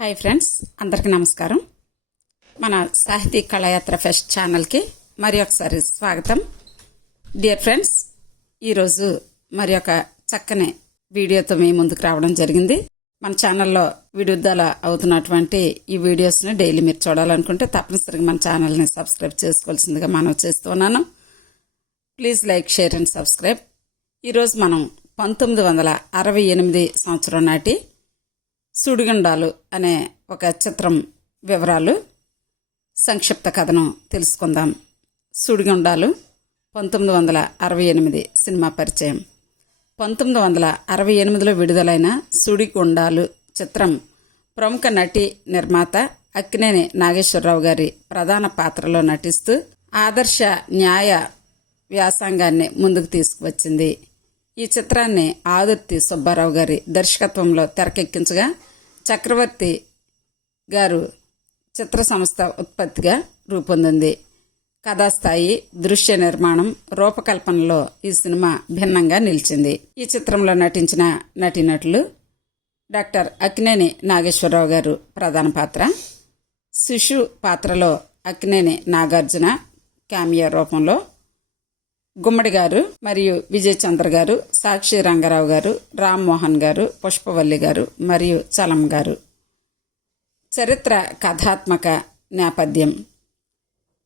Hi friends అందరికీ నమస్కారం. మన సాహితీ కళయాత్ర ఫెస్ట్ ఛానల్కి మరి ఒకసారి స్వాగతం. డియర్ ఫ్రెండ్స్ ఈరోజు మరి ఒక చక్కని వీడియోతో మీ ముందుకు రావడం జరిగింది. మన ఛానల్లో విడుదల అవుతున్నటువంటి ఈ వీడియోస్ని డైలీ మీరు చూడాలనుకుంటే తప్పనిసరిగా మన ఛానల్ని సబ్స్క్రైబ్ చేసుకోవాల్సిందిగా మనం చేస్తున్నాను please like share and subscribe. ఈరోజు మనం పంతొమ్మిది వందల అరవై ఎనిమిది సంవత్సరం నాటి సుడిగుండాలు అనే ఒక చిత్రం వివరాలు. సంక్షిప్త కథనం తెలుసుకుందాం. సుడిగుండాలు పంతొమ్మిది వందల అరవై ఎనిమిది సినిమా పరిచయం. పంతొమ్మిది వందల అరవై ఎనిమిదిలో విడుదలైన సుడిగుండాలు చిత్రం ప్రముఖ నటి నిర్మాత అక్కినేని నాగేశ్వరరావు గారి ప్రధాన పాత్రలో నటిస్తూ ఆదర్శ న్యాయ వ్యాసంగాన్ని ముందుకు తీసుకువచ్చింది. ఈ చిత్రాన్ని ఆదుర్తి సుబ్బారావు గారి దర్శకత్వంలో తెరకెక్కించగా చక్రవర్తి గారు చిత్ర సంస్థ ఉత్పత్తిగా రూపొందింది. కథాస్థాయి దృశ్య నిర్మాణం రూపకల్పనలో ఈ సినిమా భిన్నంగా నిలిచింది. ఈ చిత్రంలో నటించిన నటీనటులు డాక్టర్ అక్నేని నాగేశ్వరరావు గారు ప్రధాన పాత్ర శిశు పాత్రలో అక్కినేని నాగార్జున క్యామియా రూపంలో గుమ్మడి గారు మరియు విజయ్ చంద్ర గారు సాక్షి రంగారావు గారు రామ్మోహన్ గారు పుష్పవల్లి గారు మరియు చలం గారు. చరిత్ర కథాత్మక నేపథ్యం.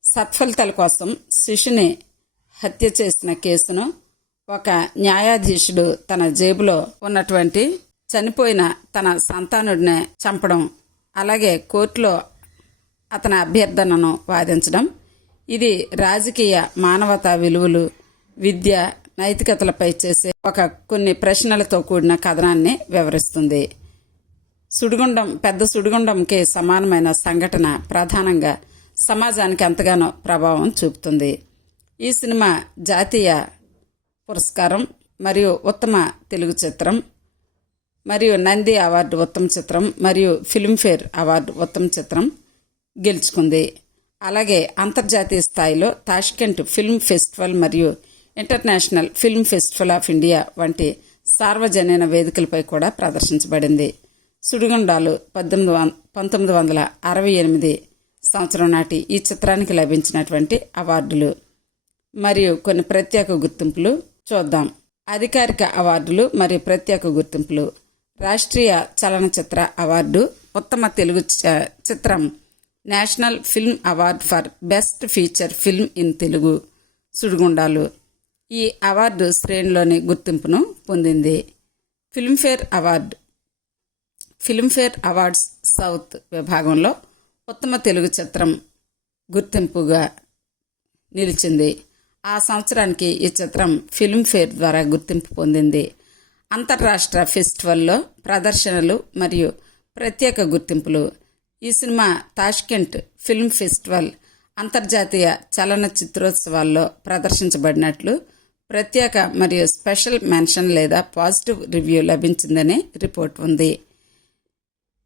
సత్ఫలితాల కోసం శిశుని హత్య చేసిన కేసును ఒక న్యాయాధీశుడు తన జేబులో ఉన్నటువంటి చనిపోయిన తన సంతానుడిని చంపడం అలాగే కోర్టులో అతని అభ్యర్థనను వాదించడం. ఇది రాజకీయ మానవతా విలువలు విద్య నైతికతలపై చేసే ఒక కొన్ని ప్రశ్నలతో కూడిన కథనాన్ని వివరిస్తుంది. సుడిగుండం పెద్ద సుడిగుండంకి సమానమైన సంఘటన ప్రధానంగా సమాజానికి ఎంతగానో ప్రభావం చూపుతుంది. ఈ సినిమా జాతీయ పురస్కారం మరియు ఉత్తమ తెలుగు చిత్రం మరియు నంది అవార్డు ఉత్తమ చిత్రం మరియు ఫిల్మ్ఫేర్ అవార్డు ఉత్తమ చిత్రం గెలుచుకుంది. అలాగే అంతర్జాతీయ స్థాయిలో తాష్కెంట్ ఫిల్మ్ ఫెస్టివల్ మరియు international film festival of India వంటి సార్వజనీన వేదికలపై కూడా ప్రదర్శించబడింది. సుడిగుండాలు పద్దెనిమిది వం పంతొమ్మిది వందల అరవై ఎనిమిది సంవత్సరం నాటి ఈ చిత్రానికి లభించినటువంటి అవార్డులు మరియు కొన్ని ప్రత్యేక గుర్తింపులు చూద్దాం. అధికారిక అవార్డులు మరియు ప్రత్యేక గుర్తింపులు. రాష్ట్రీయ చలనచిత్ర అవార్డు ఉత్తమ తెలుగు చిత్రం national film award for best feature film in Telugu. Sudigundalu ఈ అవార్డు శ్రేణిలోని గుర్తింపును పొందింది. Filmfare award Filmfare awards south విభాగంలో ఉత్తమ తెలుగు చిత్రం గుర్తింపుగా నిలిచింది. ఆ సంవత్సరానికి ఈ చిత్రం ఫిల్మ్ఫేర్ ద్వారా గుర్తింపు పొందింది. అంతర్రాష్ట్ర ఫెస్టివల్లో ప్రదర్శనలు మరియు ప్రత్యేక గుర్తింపులు. ఈ సినిమా తాష్కెంట్ ఫిల్మ్ ఫెస్టివల్ అంతర్జాతీయ చలనచిత్రోత్సవాల్లో ప్రదర్శించబడినట్లు ప్రత్యేక మరియు స్పెషల్ మెన్షన్ లేదా పాజిటివ్ రివ్యూ లభించిందని రిపోర్ట్ ఉంది.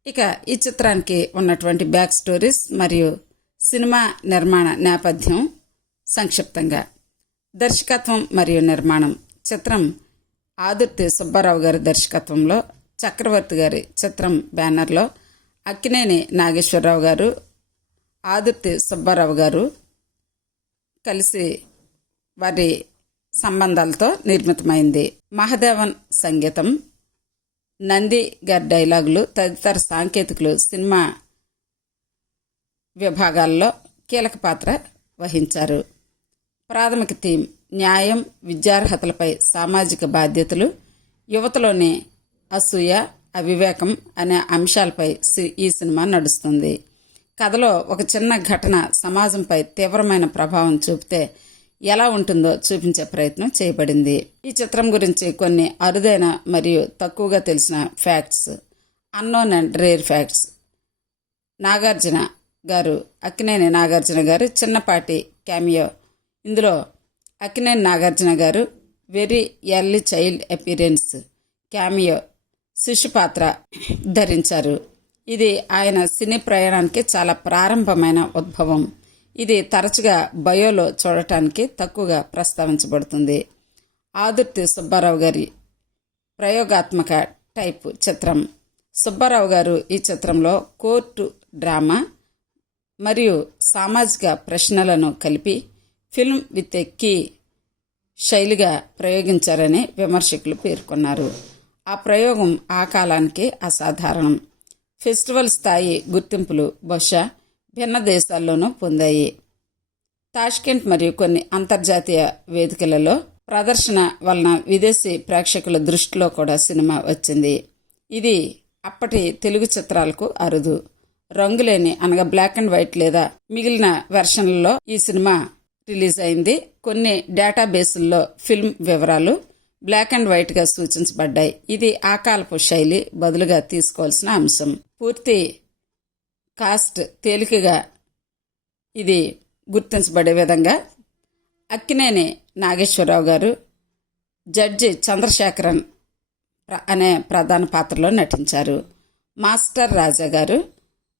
ఇక ఈ చిత్రానికి ఉన్నటువంటి బ్యాక్ స్టోరీస్ మరియు సినిమా నిర్మాణ నేపథ్యం సంక్షిప్తంగా. దర్శకత్వం మరియు నిర్మాణం. చిత్రం ఆదుర్తి సుబ్బారావు గారి దర్శకత్వంలో చక్రవర్తి గారి చిత్రం బ్యానర్లో అక్కినేని నాగేశ్వరరావు గారు ఆదుర్తి సుబ్బారావు గారు కలిసి వారి సంబంధాలతో నిర్మితమైంది. మహదేవన్ సంగీతం నంది గారి డైలాగులు తదితర సాంకేతికులు సినిమా విభాగాల్లో కీలక పాత్ర వహించారు. ప్రాథమిక థీమ్ న్యాయం విద్యార్హతలపై సామాజిక బాధ్యతలు యువతలోని అసూయ అవివేకం అనే అంశాలపై సి- ఈ సినిమా నడుస్తుంది. కథలో ఒక చిన్న ఘటన సమాజంపై తీవ్రమైన ప్రభావం చూపితే ఎలా ఉంటుందో చూపించే ప్రయత్నం చేయబడింది. ఈ చిత్రం గురించి కొన్ని అరుదైన మరియు తక్కువగా తెలిసిన facts unknown and rare facts Nagarjuna garu Akkineni Nagarjuna గారు చిన్నపాటి క్యామియో ఇందులో Akkineni Nagarjuna garu very early child appearance cameo శిశు పాత్ర ధరించారు. ఇది ఆయన సినీ ప్రయాణానికి చాలా ప్రారంభమైన ఉద్భవం. ఇది తరచుగా బయోలో చూడటానికి తక్కువగా ప్రస్తావించబడుతుంది. ఆదుర్తి సుబ్బారావు గారి ప్రయోగాత్మక టైప్ చిత్రం. సుబ్బారావు గారు ఈ చిత్రంలో కోర్టు డ్రామా మరియు సామాజిక ప్రశ్నలను కలిపి ఫిల్మ్ విత్ ఎ కీ శైలిగా ప్రయోగించారని విమర్శకులు పేర్కొన్నారు. ఆ ప్రయోగం ఆ కాలానికి అసాధారణం. ఫెస్టివల్ స్థాయి గుర్తింపులు బహుశా భిన్న దేశాల్లోనూ పొందాయి. తాష్కెంట్ మరియు కొన్ని అంతర్జాతీయ వేదికలలో ప్రదర్శన వలన విదేశీ ప్రేక్షకుల దృష్టిలో కూడా సినిమా వచ్చింది. ఇది అప్పటి తెలుగు చిత్రాలకు అరుదు. రంగులేని అనగా బ్లాక్ అండ్ వైట్ లేదా మిగిలిన వెర్షన్లలో ఈ సినిమా రిలీజ్ అయింది. కొన్ని డేటాబేసుల్లో ఫిల్మ్ వివరాలు బ్లాక్ అండ్ వైట్గా సూచించబడ్డాయి. ఇది ఆ కాలపు శైలి బదులుగా తీసుకోవాల్సిన అంశం. పూర్తి కాస్ట్ తేలికగా ఇది గుర్తించబడే విధంగా అక్కినేని నాగేశ్వరరావు గారు జడ్జి చంద్రశేఖరన్ అనే ప్రధాన పాత్రలో నటించారు. మాస్టర్ రాజా గారు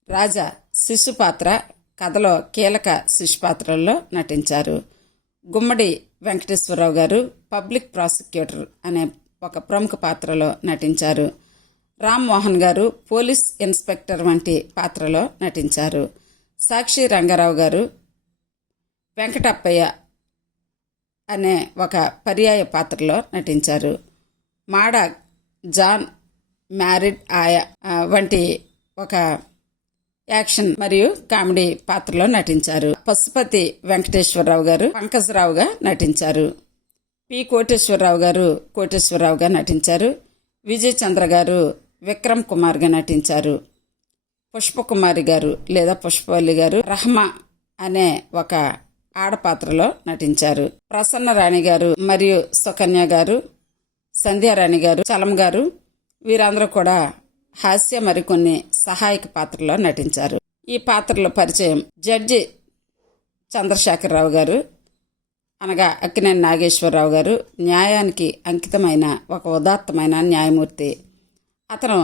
రాజా శిశు పాత్ర కథలో కీలక శిశు పాత్రల్లో నటించారు. గుమ్మడి వెంకటేశ్వరరావు గారు పబ్లిక్ ప్రాసిక్యూటర్ అనే ఒక ప్రముఖ పాత్రలో నటించారు. రామ్ మోహన్ గారు పోలీస్ ఇన్స్పెక్టర్ వంటి పాత్రలో నటించారు. సాక్షి రంగారావు గారు వెంకటప్పయ్య అనే ఒక పర్యాయ పాత్రలో నటించారు. మాడ జాన్ మ్యారిడ్ ఆయా వంటి ఒక యాక్షన్ మరియు కామెడీ పాత్రలో నటించారు. పశుపతి వెంకటేశ్వరరావు గారు పంకజరావుగా నటించారు. పి. కోటేశ్వరరావు గారు కోటేశ్వరరావుగా నటించారు. విజయ్ చంద్ర గారు విక్రమ్ కుమార్గా నటించారు. పుష్పకుమారి గారు లేదా పుష్పవల్లి గారు రహమా అనే ఒక ఆడపాత్రలో నటించారు. ప్రసన్న రాణి గారు మరియు సుకన్య గారు సంధ్యారాణి గారు చలం గారు వీరందరూ కూడా హాస్య మరికొన్ని సహాయక పాత్రలో నటించారు. ఈ పాత్రలో పరిచయం జడ్జి చంద్రశేఖరరావు గారు అనగా అక్కినేని నాగేశ్వరరావు గారు న్యాయానికి అంకితమైన ఒక ఉదాత్తమైన న్యాయమూర్తి అతను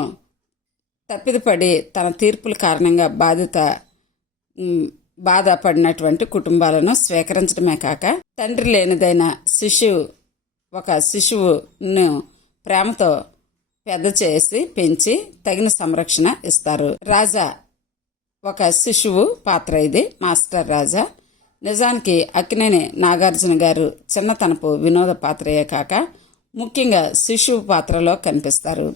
తప్పిదపడి తన తీర్పుల కారణంగా బాధిత బాధపడినటువంటి కుటుంబాలను స్వీకరించడమే కాక తండ్రి లేనిదైన శిశువు ఒక శిశువును ప్రేమతో పెద్ద చేసి పెంచి తగిన సంరక్షణ ఇస్తారు. రాజా ఒక శిశువు పాత్ర ఇది. మాస్టర్ రాజా నిజానికి అక్కినేని నాగార్జున గారు చిన్నతనపు వినోద పాత్రయే కాక ముఖ్యంగా శిశువు పాత్రలో కనిపిస్తారు.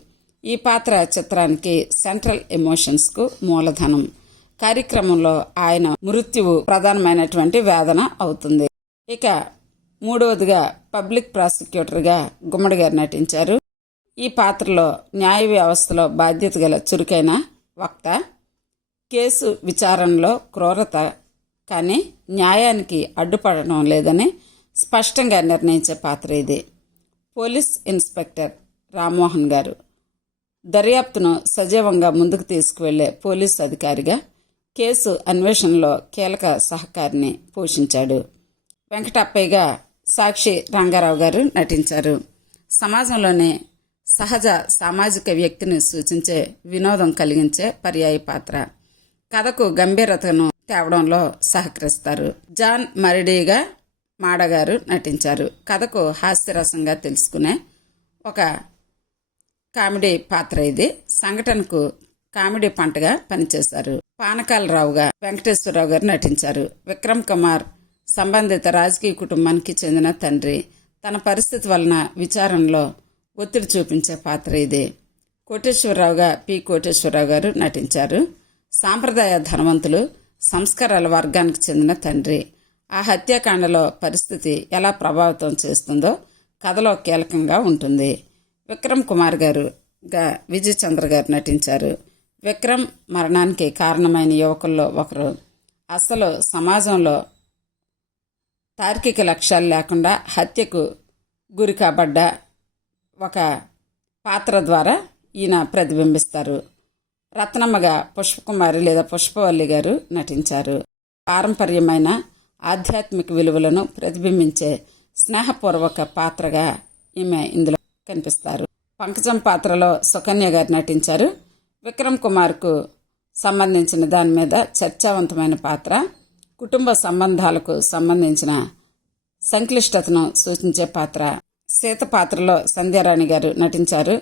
ఈ పాత్ర చిత్రానికి సెంట్రల్ ఎమోషన్స్కు మూలధనం. కార్యక్రమంలో ఆయన మృత్యువు ప్రధానమైనటువంటి వేదన అవుతుంది. ఇక మూడవదిగా పబ్లిక్ ప్రాసిక్యూటర్గా గుమ్మడి గారు నటించారు. ఈ పాత్రలో న్యాయ వ్యవస్థలో బాధ్యత గల చురుకైన వక్త కేసు విచారణలో క్రూరత కానీ న్యాయానికి అడ్డుపడడం లేదని స్పష్టంగా నిర్ణయించే పాత్ర ఇది. పోలీస్ ఇన్స్పెక్టర్ రామ్మోహన్ గారు. దర్యాప్తును సజీవంగా ముందుకు తీసుకువెళ్ళే పోలీస్ అధికారిగా కేసు అన్వేషణలో కీలక సహకారిని పోషించాడు. వెంకటప్పయ్యగా సాక్షి రంగారావు గారు నటించారు. సమాజంలోనే సహజ సామాజిక వ్యక్తిని సూచించే వినోదం కలిగించే పర్యాయ పాత్ర. కథకు గంభీరతను తేవడంలో సహకరిస్తారు. జాన్ మరిడీగా మాడగారు నటించారు. కథకు హాస్యరసంగా తెలుసుకునే ఒక కామెడీ పాత్ర ఇది. సంఘటనకు కామెడీ పంటగా పనిచేశారు. పానకాలరావుగా వెంకటేశ్వరరావు గారు నటించారు. విక్రమ్ కుమార్ సంబంధిత రాజకీయ కుటుంబానికి చెందిన తండ్రి. తన పరిస్థితి వలన విచారణలో ఒత్తిడి చూపించే పాత్ర ఇది. కోటేశ్వరరావుగా పి. కోటేశ్వరరావు గారు నటించారు. సాంప్రదాయ ధనవంతులు సంస్కారాల వర్గానికి చెందిన తండ్రి. ఆ హత్యాకాండలో పరిస్థితి ఎలా ప్రభావితం చేస్తుందో కథలో కీలకంగా ఉంటుంది. విక్రమ్ కుమార్ గారు గా విజయ్ చంద్ర గారు నటించారు. విక్రమ్ మరణానికి కారణమైన యువకుల్లో ఒకరు. అసలు సమాజంలో తార్కిక లక్ష్యాలు లేకుండా హత్యకు గురి కాబడ్డ ఒక పాత్ర ద్వారా ఈయన ప్రతిబింబిస్తారు. రత్నమ్మగా పుష్పకుమారి లేదా పుష్పవల్లి గారు నటించారు. పారంపర్యమైన ఆధ్యాత్మిక విలువలను ప్రతిబింబించే స్నేహపూర్వక పాత్రగా ఈమె ఇందులో కనిపిస్తారు. పంకజం పాత్రలో సుకన్య గారు నటించారు. విక్రమ్ కుమార్కు సంబంధించిన దాని మీద చర్చావంతమైన పాత్ర కుటుంబ సంబంధాలకు సంబంధించిన సంక్లిష్టతను సూచించే పాత్ర. సీత పాత్రలో సంధ్యారాణి గారు నటించారు.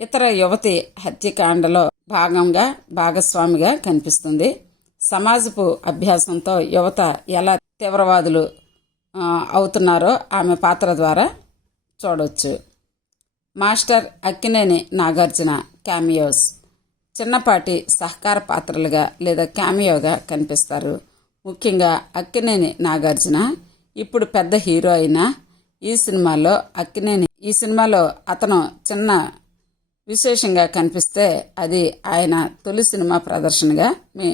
ఇతర యువతి హత్యకాండలో భాగంగా భాగస్వామిగా కనిపిస్తుంది. సమాజపు అభ్యాసంతో యువత ఎలా తీవ్రవాదులు అవుతున్నారో ఆమె పాత్ర ద్వారా చూడవచ్చు మాస్టర్ అక్కినేని నాగార్జున క్యామియోస్. చిన్నపాటి సహకార పాత్రలుగా లేదా క్యామియోగా కనిపిస్తారు. ముఖ్యంగా అక్కినేని నాగార్జున ఇప్పుడు పెద్ద హీరో అయిన ఈ సినిమాలో అక్కినేని ఈ సినిమాలో అతను చిన్న విశేషంగా కనిపిస్తే అది ఆయన తొలి సినిమా ప్రదర్శనగా మీ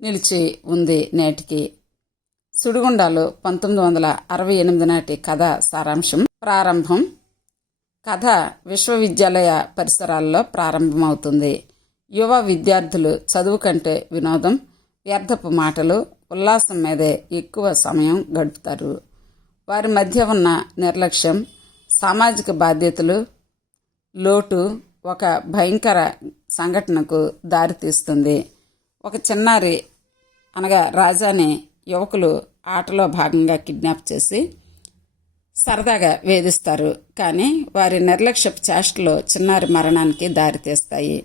నిలిచి ఉంది నేటికి. సుడిగుండాలు పంతొమ్మిది వందల అరవై ఎనిమిది నాటి కథ సారాంశం ప్రారంభం. కథ విశ్వవిద్యాలయ పరిసరాల్లో ప్రారంభమవుతుంది. యువ విద్యార్థులు చదువు కంటే వినోదం వ్యర్థపు మాటలు ఉల్లాసం మీదే ఎక్కువ సమయం గడుపుతారు. వారి మధ్య ఉన్న నిర్లక్ష్యం సామాజిక బాధ్యతలు లోటు ఒక భయంకర సంఘటనకు దారితీస్తుంది ఒక చిన్నారి అనగా రాజాని యువకులు ఆటలో భాగంగా కిడ్నాప్ చేసి సరదాగా వేధిస్తారు. కానీ వారి నిర్లక్ష్యపు చేష్టలు చిన్నారి మరణానికి దారితీస్తాయి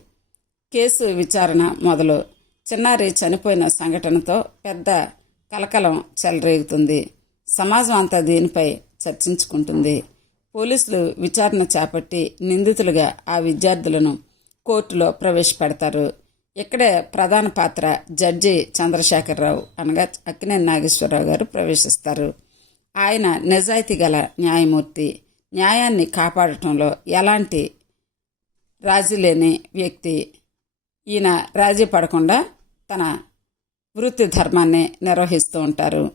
కేసు విచారణ మొదలు. చిన్నారి చనిపోయిన సంఘటనతో పెద్ద కలకలం చెలరేగుతుంది. సమాజం అంతా దీనిపై చర్చించుకుంటుంది. పోలీసులు విచారణ చేపట్టి నిందితులుగా ఆ విద్యార్థులను కోర్టులో ప్రవేశపెడతారు. ఇక్కడే ప్రధాన పాత్ర జడ్జి చంద్రశేఖరరావు అనగా అక్కినేని నాగేశ్వరరావు గారు ప్రవేశిస్తారు. ఆయన నిజాయితీ గల న్యాయమూర్తి. న్యాయాన్ని కాపాడటంలో ఎలాంటి రాజీ లేని వ్యక్తి. ఈయన రాజీ పడకుండా తన వృత్తి ధర్మాన్ని నిర్వహిస్తూ ఉంటారు.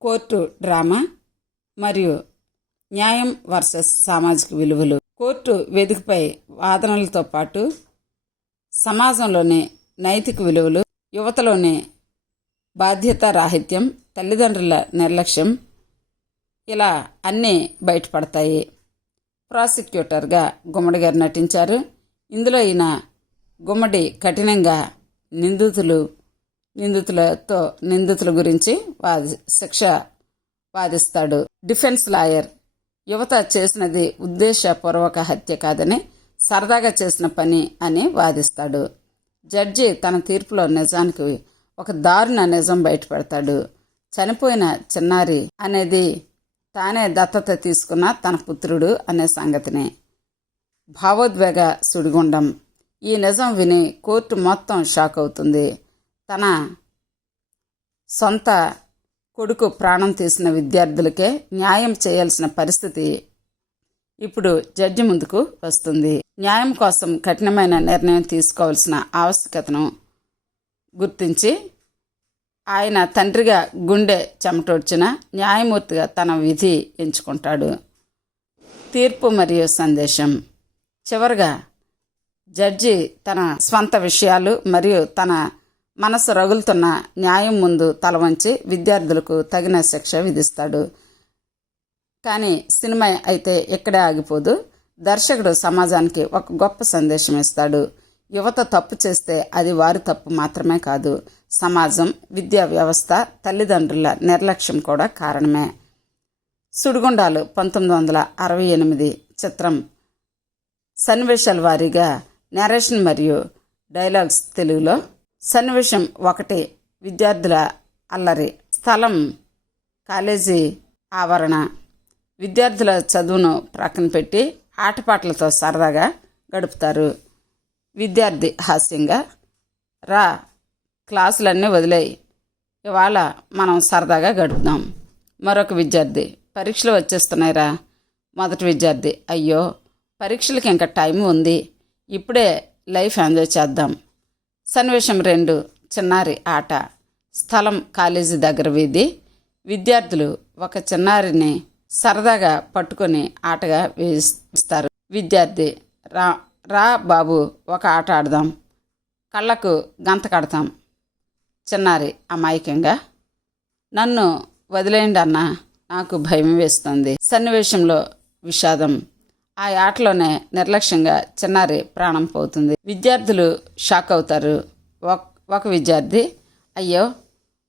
కోర్టు డ్రామా మరియు న్యాయం వర్సెస్ సామాజిక విలువలు. కోర్టు వెదికపై వాదనలతో పాటు సమాజంలోని నైతిక విలువలు యువతలోని బాధ్యత రాహిత్యం తల్లిదండ్రుల నిర్లక్ష్యం ఇలా అన్నీ బయటపడతాయి. ప్రాసిక్యూటర్గా గుమ్మడి గారు నటించారు. ఇందులో ఈయన గుమ్మడి కఠినంగా నిందితులు నిందితులతో నిందితుల గురించి వాది శిక్ష వాదిస్తాడు. డిఫెన్స్ లాయర్ యువత చేసినది ఉద్దేశపూర్వక హత్య కాదని సరదాగా చేసిన పని అని వాదిస్తాడు. జడ్జి తన తీర్పులో నిజానికి ఒక దారుణ నిజం బయటపెడతాడు. చనిపోయిన చిన్నారి అనేది తానే దత్తత తీసుకున్న తన పుత్రుడు అనే సంగతిని. భావోద్వేగ సుడిగుండం. ఈ నిజం విని కోర్టు మొత్తం షాక్ అవుతుంది. తన సొంత కొడుకు ప్రాణం తీసిన విద్యార్థులకే న్యాయం చేయాల్సిన పరిస్థితి ఇప్పుడు జడ్జి ముందుకు వస్తుంది. న్యాయం కోసం కఠినమైన నిర్ణయం తీసుకోవాల్సిన ఆవశ్యకతను గుర్తించి ఆయన తండ్రిగా గుండె చెమటొడ్చిన న్యాయమూర్తిగా తన విధి ఎంచుకుంటాడు. తీర్పు మరియు సందేశం. చివరగా జడ్జి తన స్వంత విషయాలు మరియు తన మనసు రగులుతున్న న్యాయం ముందు తల వంచి విద్యార్థులకు తగిన శిక్ష విధిస్తాడు. కానీ సినిమా అయితే ఇక్కడే ఆగిపోదు. దర్శకుడు సమాజానికి ఒక గొప్ప సందేశం ఇస్తాడు. యువత తప్పు చేస్తే అది వారి తప్పు మాత్రమే కాదు. సమాజం విద్యా వ్యవస్థ తల్లిదండ్రుల నిర్లక్ష్యం కూడా కారణమే. సుడిగుండాలు పంతొమ్మిది వందల అరవై ఎనిమిది చిత్రం సన్నివేశాల వారీగా నెరేషన్ మరియు డైలాగ్స్ తెలుగులో సన్నివేశం ఒకటి విద్యార్థుల అల్లరి. స్థలం కాలేజీ ఆవరణ. విద్యార్థుల చదువును ప్రక్కన పెట్టి ఆటపాటలతో సరదాగా గడుపుతారు. విద్యార్థి హాస్యంగా రా క్లాసులన్నీ వదిలేయి. ఇవాళ మనం సరదాగా గడుపుదాం. మరొక విద్యార్థి పరీక్షలు వచ్చేస్తున్నాయిరా. మొదటి విద్యార్థి అయ్యో పరీక్షలకి ఇంకా టైం ఉంది. ఇప్పుడే లైఫ్ ఎంజాయ్ చేద్దాం. సన్నివేశం రెండు చిన్నారి ఆట. స్థలం కాలేజీ దగ్గర వీధి. విద్యార్థులు ఒక చిన్నారిని సరదాగా పట్టుకొని ఆటగా వేస్తారు విద్యార్థి రా రా బాబు ఒక ఆట ఆడదాం. కళ్ళకు గంత కడతాం. చిన్నారి అమాయకంగా నన్ను వదిలేయండి అన్న నాకు భయం వేస్తుంది. సన్నివేశంలో విషాదం. ఆ ఆటలోనే నిర్లక్ష్యంగా చిన్నారి ప్రాణం పోతుంది. విద్యార్థులు షాక్ అవుతారు. ఒక- ఒక విద్యార్థి అయ్యో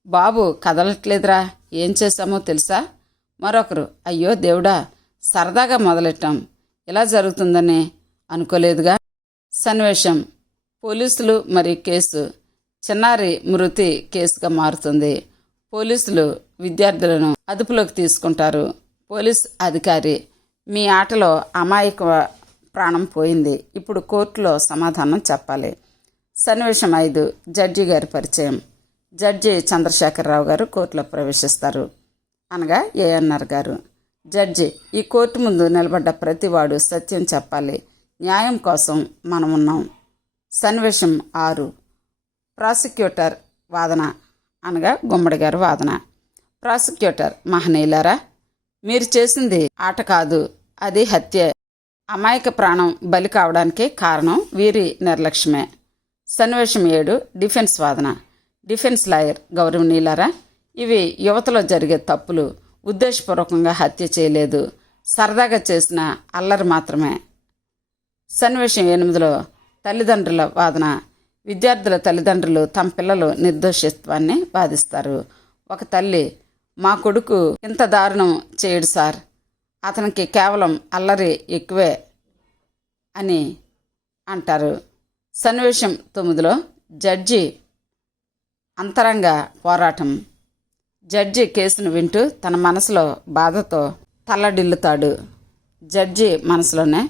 బాబు కదలట్లేదురా ఏం చేశామో తెలుసా? మరొకరు అయ్యో దేవుడా సరదాగా మొదలెట్టాం. ఇలా జరుగుతుందని అనుకోలేదుగా. సన్నివేశం. పోలీసులు మరియు కేసు. చిన్నారి మృతి కేసుగా మారుతుంది. పోలీసులు విద్యార్థులను అదుపులోకి తీసుకుంటారు. పోలీస్ అధికారి మీ ఆటలో అమాయక ప్రాణం పోయింది. ఇప్పుడు కోర్టులో సమాధానం చెప్పాలి. సన్నివేశం ఐదు. జడ్జి గారి పరిచయం. జడ్జి చంద్రశేఖరరావు గారు కోర్టులో ప్రవేశిస్తారు. అనగా ఏఎన్ఆర్ గారు. జడ్జి ఈ కోర్టు ముందు నిలబడ్డ ప్రతివాడు సత్యం చెప్పాలి. న్యాయం కోసం మనమున్నాం. సన్నివేశం ఆరు. ప్రాసిక్యూటర్ వాదన అనగా గుమ్మడి గారి వాదన. ప్రాసిక్యూటర్ మహనీయులారా మీరు చేసింది ఆట కాదు అది హత్య. అమాయక ప్రాణం బలి కావడానికే కారణం వీరి నిర్లక్ష్యమే. సన్నివేశం ఏడు డిఫెన్స్ వాదన. డిఫెన్స్ లాయర్ గౌరవనీయులారా ఇవి యువతలో జరిగే తప్పులు ఉద్దేశపూర్వకంగా హత్య చేయలేదు. సరదాగా చేసిన అల్లరి మాత్రమే. సన్నివేశం ఎనిమిదిలో తల్లిదండ్రుల వాదన. విద్యార్థుల తల్లిదండ్రులు తమ పిల్లలు నిర్దోషిత్వాన్ని వాదిస్తారు ఒక తల్లి మా కొడుకు ఇంత దారుణం చేయడు సార్. అతనికి కేవలం అల్లరి ఎక్కువే అని అంటారు. సన్నివేశం తొమ్మిదిలో జడ్జి అంతరంగ పోరాటం. జడ్జి కేసును వింటూ తన మనసులో బాధతో తల్లడిల్లుతాడు. జడ్జి మనసులోనే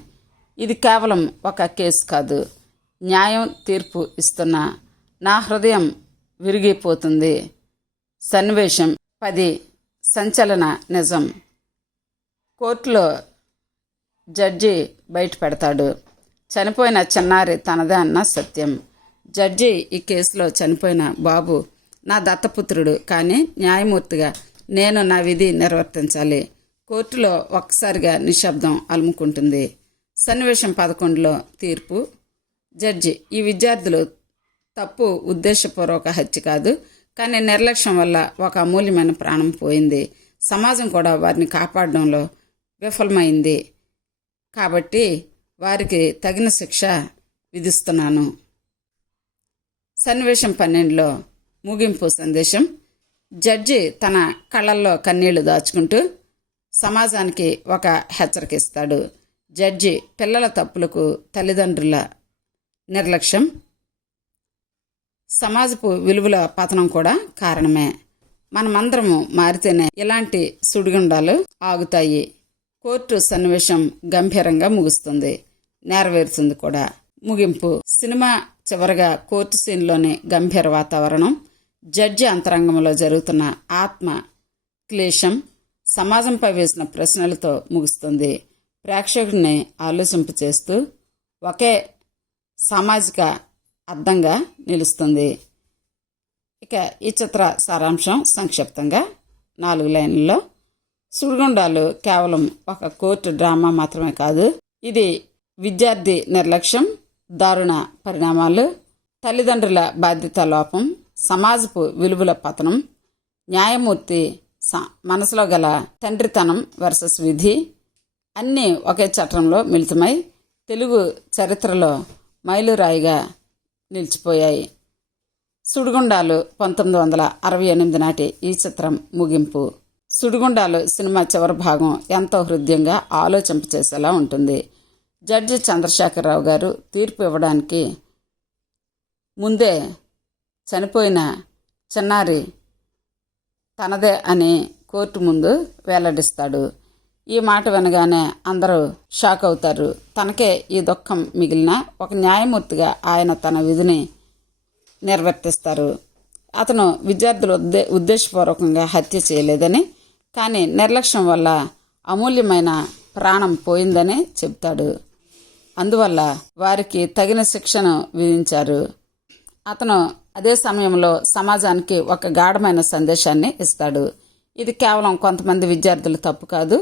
ఇది కేవలం ఒక కేసు కాదు. న్యాయం తీర్పు ఇస్తున్న నా హృదయం విరిగిపోతుంది. సన్నివేశం పది. సంచలన నిజం. కోర్టులో జడ్జి బయటపెడతాడు. చనిపోయిన చిన్నారి తనదే అన్న సత్యం. జడ్జి ఈ కేసులో చనిపోయిన బాబు నా దత్తపుత్రుడు కానీ న్యాయమూర్తిగా నేను నా విధి నిర్వర్తించాలి. కోర్టులో ఒక్కసారిగా నిశ్శబ్దం అలుముకుంటుంది. సన్నివేశం పదకొండులో తీర్పు. జడ్జి ఈ విద్యార్థులు తప్పు ఉద్దేశపూర్వక హత్య కాదు కానీ నిర్లక్ష్యం వల్ల ఒక అమూల్యమైన ప్రాణం పోయింది. సమాజం కూడా వారిని కాపాడడంలో విఫలమైంది. కాబట్టి వారికి తగిన శిక్ష విధిస్తున్నాను. సన్నివేశం పన్నెండులో ముగింపు సందేశం. జడ్జి తన కళ్ళల్లో కన్నీళ్ళు దాచుకుంటూ సమాజానికి ఒక హెచ్చరిక ఇస్తాడు. జడ్జి పిల్లల తప్పులకు తల్లిదండ్రుల నిర్లక్ష్యం. సమాజపు విలువల పతనం కూడా కారణమే. మనమందరము మారితేనే ఇలాంటి సుడిగుండాలు ఆగుతాయి. కోర్టు సన్నివేశం గంభీరంగా ముగుస్తుంది. నెరవేరుతుంది కూడా. ముగింపు. సినిమా చివరగా కోర్టు సీన్లోని గంభీర వాతావరణం జడ్జి అంతరంగంలో జరుగుతున్న ఆత్మ క్లేశం సమాజంపై వేసిన ప్రశ్నలతో ముగుస్తుంది. ప్రేక్షకుడిని ఆలోచింప చేస్తూ ఒకే సామాజిక అర్థంగా నిలుస్తుంది. ఇక ఈ చిత్ర సారాంశం సంక్షిప్తంగా నాలుగు లైన్లలో. సుడిగుండాలు కేవలం ఒక కోర్టు డ్రామా మాత్రమే కాదు ఇది విద్యార్థి నిర్లక్ష్యం దారుణ పరిణామాలు తల్లిదండ్రుల బాధ్యత లోపం సమాజపు విలువల పతనం న్యాయమూర్తి స- మనసులో గల తండ్రితనం వర్సెస్ విధి అన్నీ ఒకే చట్రంలో మిళితమై తెలుగు చరిత్రలో మైలురాయిగా నిలిచిపోయాయి. సుడిగుండాలు పంతొమ్మిది వందల అరవై ఎనిమిది నాటి ఈ చిత్రం ముగింపు. సుడిగుండాలు సినిమా చివరి భాగం ఎంతో హృదయంగా ఆలోచింపచేసేలా ఉంటుంది. జడ్జి చంద్రశేఖరరావు గారు తీర్పు ఇవ్వడానికి ముందే చనిపోయిన చిన్నారి తనదే అని కోర్టు ముందు వెల్లడిస్తాడు. ఈ మాట వినగానే అందరూ షాక్ అవుతారు. తనకే ఈ దుఃఖం మిగిలిన ఒక న్యాయమూర్తిగా ఆయన తన విధిని నిర్వర్తిస్తారు. అతను విద్యార్థులు ఉద్దే ఉద్దేశపూర్వకంగా హత్య చేయలేదని కానీ నిర్లక్ష్యం వల్ల అమూల్యమైన ప్రాణం పోయిందని చెప్తాడు అందువల్ల వారికి తగిన శిక్షను విధించారు. అతను అదే సమయంలో సమాజానికి ఒక గాఢమైన సందేశాన్ని ఇస్తాడు. ఇది కేవలం కొంతమంది విద్యార్థులు తప్పు కాదు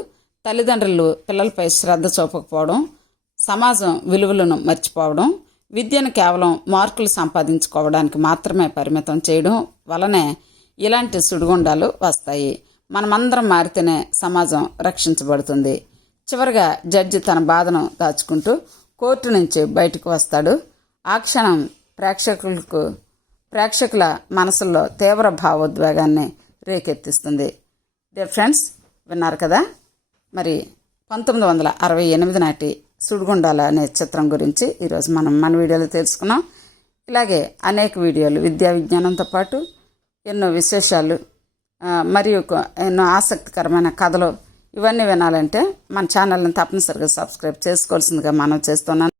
తల్లిదండ్రులు పిల్లలపై శ్రద్ధ చూపకపోవడం సమాజం విలువలను మర్చిపోవడం విద్యను కేవలం మార్కులు సంపాదించుకోవడానికి మాత్రమే పరిమితం చేయడం వలనే ఇలాంటి సుడిగుండాలు వస్తాయి. మనమందరం మారితేనే సమాజం రక్షించబడుతుంది. చివరిగా జడ్జి తన బాధను దాచుకుంటూ కోర్టు నుంచి బయటకు వస్తాడు. ఆ క్షణం ప్రేక్షకులకు ప్రేక్షకుల మనసుల్లో తీవ్ర భావోద్వేగాన్ని రేకెత్తిస్తుంది. డియర్ ఫ్రెండ్స్ విన్నారు కదా? మరి పంతొమ్మిది వందల అరవై ఎనిమిది నాటి సుడిగుండాల అనే చిత్రం గురించి ఈరోజు మనం మన వీడియోలో తెలుసుకున్నాం. ఇలాగే అనేక వీడియోలు విద్యా విజ్ఞానంతో పాటు ఎన్నో విశేషాలు మరియు ఎన్నో ఆసక్తికరమైన కథలు ఇవన్నీ వినాలంటే మన ఛానల్ని తప్పనిసరిగా సబ్స్క్రైబ్ చేసుకోవాల్సిందిగా మనం చేస్తున్నాను